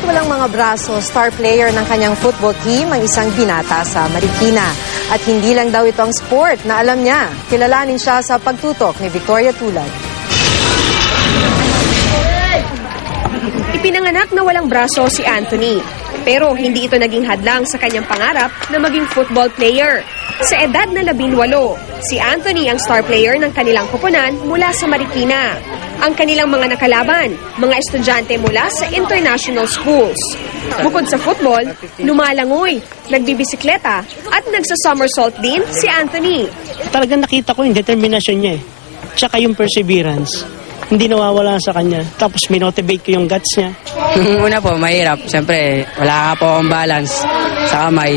Kahit walang mga braso, star player ng kanyang football team ang isang binata sa Marikina. At hindi lang daw ito ang sport na alam niya. Kilalanin siya sa pagtutok ni Victoria Tulad. Ipinanganak na walang braso si Anthony. Pero hindi ito naging hadlang sa kanyang pangarap na maging football player. Sa edad na 18, si Anthony ang star player ng kanilang koponan mula sa Marikina. Ang kanilang mga nakalaban, mga estudyante mula sa international schools. Bukod sa football, lumalangoy, nagbibisikleta at nagsa-somersault din si Anthony. Talagang nakita ko yung determinasyon niya eh. Tsaka yung perseverance. Hindi nawawala sa kanya. Tapos minotivate ko yung guts niya. Una po, mahirap. Siyempre, wala ka po akong balance sa kamay.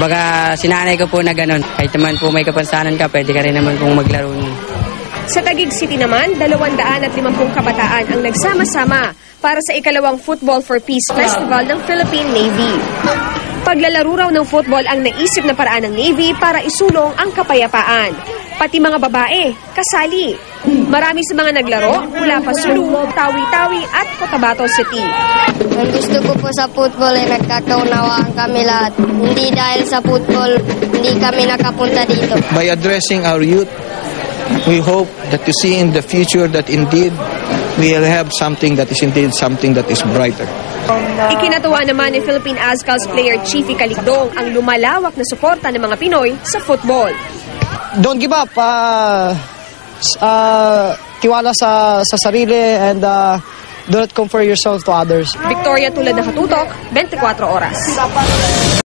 Baga, sinanay ko po na ganun. Kahit naman po may kapansanan ka, pwede ka rin naman pong maglaro niya. Sa Taguig City naman, 250 kabataan ang nagsama-sama para sa ikalawang Football for Peace Festival ng Philippine Navy. Paglalaro raw ng football ang naisip na paraan ng Navy para isulong ang kapayapaan. Pati mga babae, kasali. Marami sa mga naglaro mula pa Sulu, Tawi-Tawi at Cotabato City. Ang gusto ko po sa football ay nagkakaunawaan kami lahat. Hindi dahil sa football, hindi kami nakapunta dito. By addressing our youth, we hope that to see in the future that indeed we'll have something that is indeed something that is brighter. Ikinatuwa naman ni Philippine Azkals player Chiefy Caligdong ang lumalawak na suporta ng mga Pinoy sa football. Don't give up. Tiwala sa sarili and do not compare yourself to others. Victoria Tulad, Nakatutok, 24 Oras.